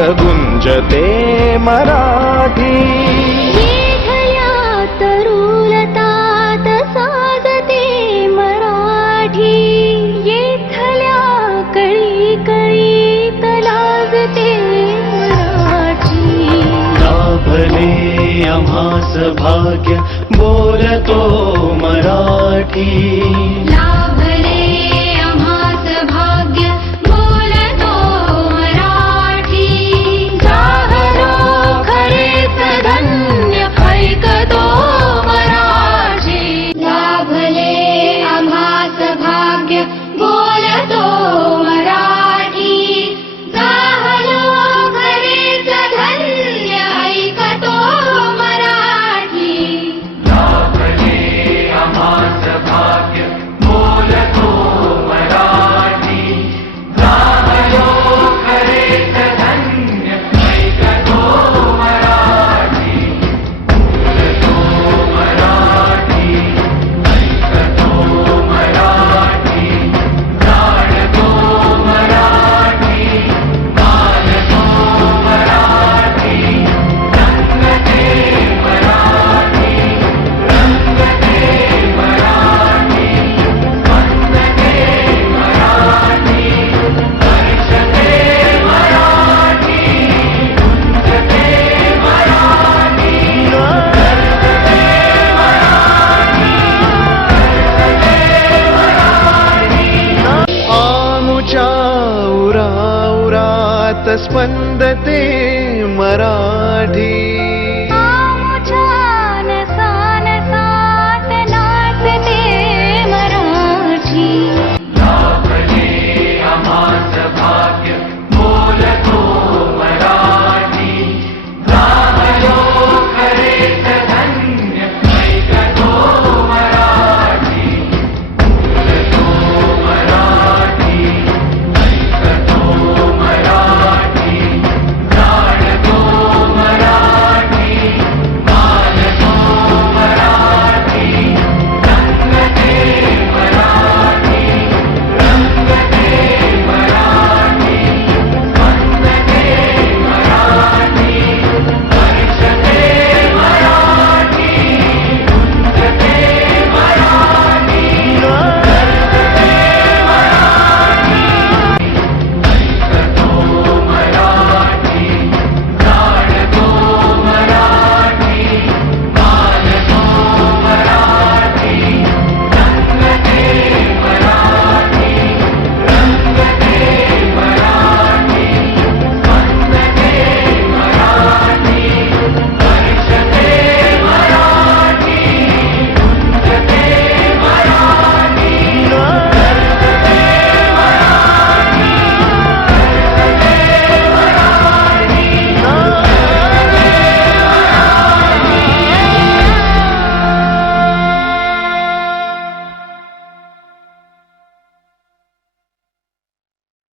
बोलते मराठी. तरुलतात साजते मराठी येथल्या कळी कळीत लाजते मराठी. लाभले आम्हास भाग्य बोलतो मराठी. स्पन्दते मराठी